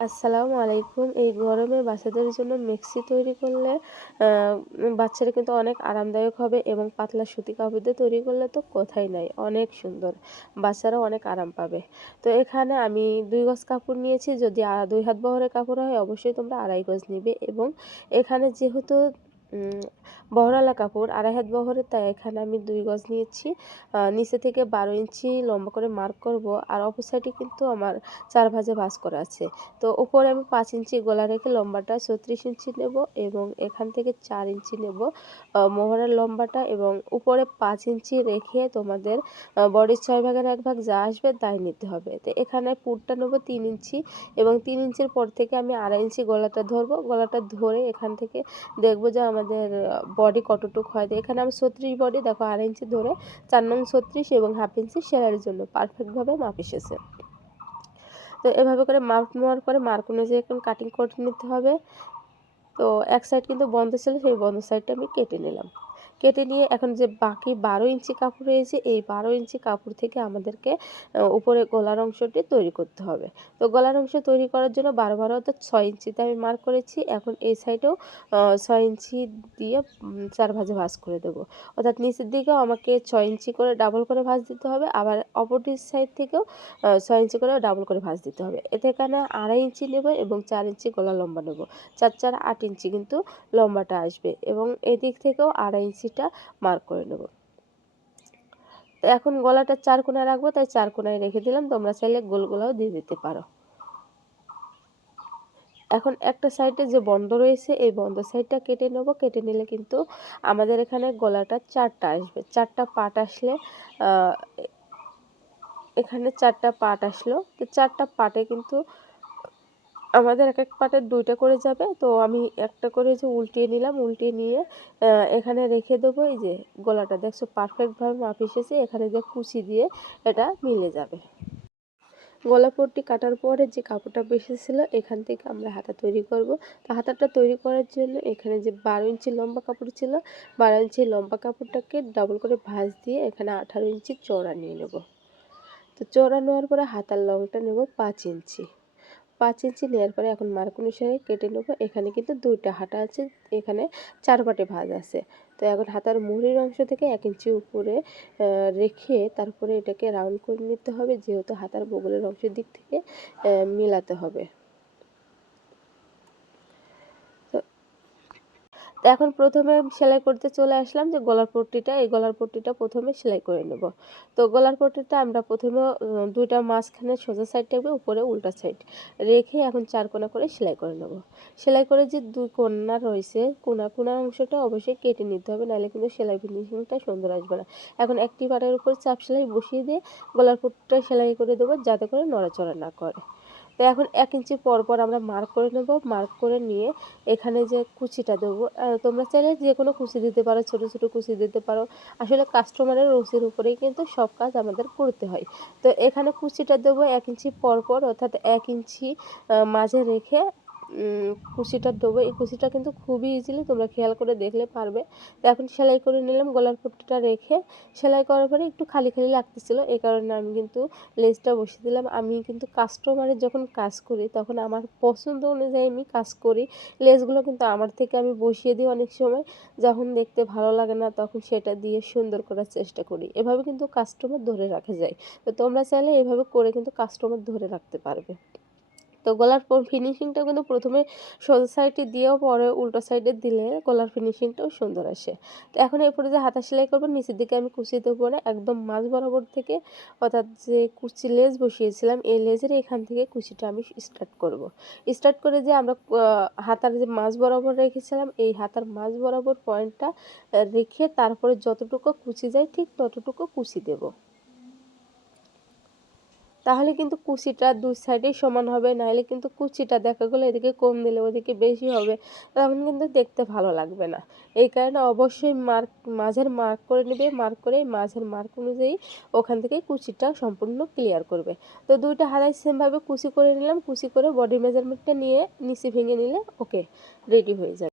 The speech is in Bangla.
আসসালামু আলাইকুম। এই গরমে বাচ্চাদের জন্য মেক্সি তৈরি করলে আ বাচ্চারা কিন্তু অনেক আরামদায়ক হবে এবং পাতলা সুতি কাপড় দিয়ে তৈরি করলে তো কথাই নাই। অনেক সুন্দর। বাচ্চারাও অনেক আরাম পাবে। তো এখানে আমি ২ গজ কাপড় নিয়েছি। যদি ২ হাত বহরের কাপড় হয় অবশ্যই তোমরা ২.৫ গজ নিবে এবং এখানে যেহেতু উম বহরওয়ালা কাপড় ২.৫ হাত বহরের, তাই এখানে আমি ২ গজ নিয়েছি। নিচে থেকে ১২ ইঞ্চি লম্বা করে মার্ক করব। আর অপর সাইডে কিন্তু আমার ৪ ভাঁজে ভাঁজ করা আছে। তো উপরে আমি ৫ ইঞ্চি গলা রেখে লম্বাটা ৩৬ ইঞ্চি নেব এবং এখান থেকে ৪ ইঞ্চি নেব মোহরের লম্বাটা এবং উপরে ৫ ইঞ্চি রেখে তোমাদের বডির ৬ ভাগের ১ ভাগ যা আসবে তাই নিতে হবে। তো এখানে পুরটা নেব ৩ ইঞ্চি এবং ৩ ইঞ্চির পর থেকে আমি ২.৫ ইঞ্চি গলাটা ধরবো। গলাটা ধরে এখান থেকে দেখব যে আমাদের বডি কতটুক হয়। তো এখানে আমি ৩৬ বডি, দেখো ২.৫ ইঞ্চি ধরে ৪ নং ৩৬ এবং 1/2 ইঞ্চি সেলাইয়ের জন্য পারফেক্টভাবে মাপ এসেছে। তো এভাবে করে মাপ নেওয়ার পরে মার্ক অনুযায়ী এখন কাটিং করে নিতে হবে। তো এক সাইড কিন্তু বন্ধ ছিল, সেই বন্ধ সাইডটা আমি কেটে নিলাম। কেটে নিয়ে এখন যে বাকি ১২ ইঞ্চি কাপড় রয়েছে, এই ১২ ইঞ্চি কাপড় থেকে আমাদেরকে উপরে গলার অংশটি তৈরি করতে হবে। তো গলার অংশ তৈরি করার জন্য ১২ অর্থাৎ ৬ ইঞ্চিতে আমি মার্ক করেছি। এখন এই সাইডেও ৬ ইঞ্চি দিয়ে ৪ ভাঁজে ভাঁজ করে দেব। অর্থাৎ নিচের দিকেও আমাকে ৬ ইঞ্চি করে ডাবল করে ভাঁজ দিতে হবে। আবার অপোজিট সাইড থেকেও ৬ ইঞ্চি করে ডাবল করে ভাঁজ দিতে হবে। এতে এখানে ২.৫ ইঞ্চি নেব এবং ৪ ইঞ্চি গলা লম্বা নেব। ৪, ৪ ৮ ইঞ্চি কিন্তু লম্বাটা আসবে এবং এদিক থেকেও ২.৫ ইঞ্চিটা মার্ক করে নেব। তো এখন গলাটা ৪ কোণায় রাখবো, তাই ৪ কোণায় রেখে দিলাম। তোমরা চাইলে গোল গলাও দিয়ে দিতে পারো। এখন একটা সাইডে যে বন্ধ রয়েছে, এই বন্ধ সাইডটা কেটে নেব। কেটে নিলে কিন্তু আমাদের এখানে গলাটা ৪টা আসবে। ৪টা পার্ট আসলে আ এখানে ৪টা পার্ট আসলো। তো ৪টা পার্টে কিন্তু আমাদের এক পার্টের ২টা করে যাবে। তো আমি একটা করে যে উল্টিয়ে নিলাম, উল্টিয়ে নিয়ে এখানে রেখে দেবো। এই যে গলাটা দেখছো পারফেক্টভাবে মাপ এসেছে। এখানে যে কুচি দিয়ে এটা মিলে যাবে। গলা পট্টি কাটার পরে যে কাপড়টা বেঁচেছিল, এখান থেকে আমরা হাতা তৈরি করব। তো হাতাটা তৈরি করার জন্য এখানে যে ১২ ইঞ্চি লম্বা কাপড় ছিল, ১২ ইঞ্চি লম্বা কাপড়টাকে ডাবল করে ভাঁজ দিয়ে এখানে ১৮ ইঞ্চি চওড়া নিয়ে নেব। তো চওড়া নেওয়ার পরে হাতার লংটা নেব ৫ ইঞ্চি। ৫ ইঞ্চি নেওয়ার পরে এখন মার্ক অনুসারে কেটে নেব। এখানে কিন্তু ২টা হাতা আছে, এখানে ৪ পাটে ভাঁজ আছে। তো এখন হাতার মুহুরির অংশ থেকে ১ ইঞ্চি উপরে রেখে তারপরে এটাকে রাউন্ড করে নিতে হবে, যেহেতু হাতার বগলের অংশের দিক থেকে মেলাতে হবে। তো এখন প্রথমে সেলাই করতে চলে আসলাম যে গলার পট্টিটা, এই গলার পট্টিটা প্রথমে সেলাই করে নেব। তো গলার পট্টিটা আমরা প্রথমে ২টা মাঝখানে সোজা সাইড থাকবে, উপরে উল্টা সাইড রেখে এখন ৪ কোণা করে সেলাই করে নেব। সেলাই করে যে ২ কোণা রয়েছে, কোণার অংশটা অবশ্যই কেটে নিতে হবে, নাহলে কিন্তু সেলাই ফিনিশিংটা সুন্দর আসবে না। এখন একটি পাড়ের উপর চাপ সেলাই বসিয়ে দিয়ে গলার পট্টিটা সেলাই করে দেবো, যাতে করে নড়াচড়া না করে। তো এখন ১ ইঞ্চি পর আমরা মার্ক করে নেব। মার্ক করে নিয়ে এখানে যে কুচিটা দেবো, তোমরা চাইলে যেকোনো কুচি দিতে পারো, ছোট ছোট কুচি দিতে পারো। আসলে কাস্টমারের রুচির উপরেই কিন্তু সব কাজ আমাদের করতে হয়। তো এখানে কুচিটা দেবো ১ ইঞ্চি পর অর্থাৎ ১ ইঞ্চি মাঝে রেখে কুচিটা দেবো। এই কুচিটা কিন্তু খুবই ইজিলি তোমরা খেয়াল করে দেখলে পারবে। তো এখন সেলাই করে নিলাম গলার পট্টিটা রেখে। সেলাই করার পরে একটু খালি খালি লাগতেছিল, এই কারণে আমি কিন্তু লেসটা বসিয়ে দিলাম। আমি কিন্তু কাস্টমারের যখন কাজ করি তখন আমার পছন্দ অনুযায়ী আমি কাজ করি। লেসগুলো কিন্তু আমার থেকে আমি বসিয়ে দিই অনেক সময়। যখন দেখতে ভালো লাগে না তখন সেটা দিয়ে সুন্দর করার চেষ্টা করি। এভাবে কিন্তু কাস্টমার ধরে রাখা যায়। তো তোমরা চাইলে এভাবে করে কিন্তু কাস্টমার ধরে রাখতে পারবে। তো গলার ফিনিশিংটা কিন্তু প্রথমে সোজা সাইডে দিয়েও পরে উল্টো সাইডে দিলে গলার ফিনিশিংটাও সুন্দর আসে। তো এখন এরপরে যে হাতা সেলাই করবো, নিচের দিকে আমি কুচি দেবো না, একদম মাঝ বরাবর থেকে অর্থাৎ যে কুচি লেজ বসিয়েছিলাম এই লেজের এখান থেকে কুচিটা আমি স্টার্ট করব। স্টার্ট করে যে আমরা হাতার যে মাঝ বরাবর রেখেছিলাম, এই হাতার মাঝ বরাবর পয়েন্টটা রেখে তারপরে যতটুকু কুচি যায় ঠিক ততটুকু কুচি দেব। তাহলে কিন্তু কুচিটা ২ সাইডেই সমান হবে, নাহলে কিন্তু কুচিটা দেখা গেলো এদিকে কম দিলে ওদিকে বেশি হবে, তখন কিন্তু দেখতে ভালো লাগবে না। এই কারণে অবশ্যই মাঝের মার্ক করে নেবে, মার্ক করে মাঝের মার্ক অনুযায়ী ওখান থেকে কুচিটা সম্পূর্ণ ক্লিয়ার করবে। তো ২টা হাতায় সেমভাবে কুচি করে নিলাম, কুচি করে বডি মেজারমেন্টটা নিয়ে নিচে ভেঙে নিলে ওকে রেডি হয়ে যাবে।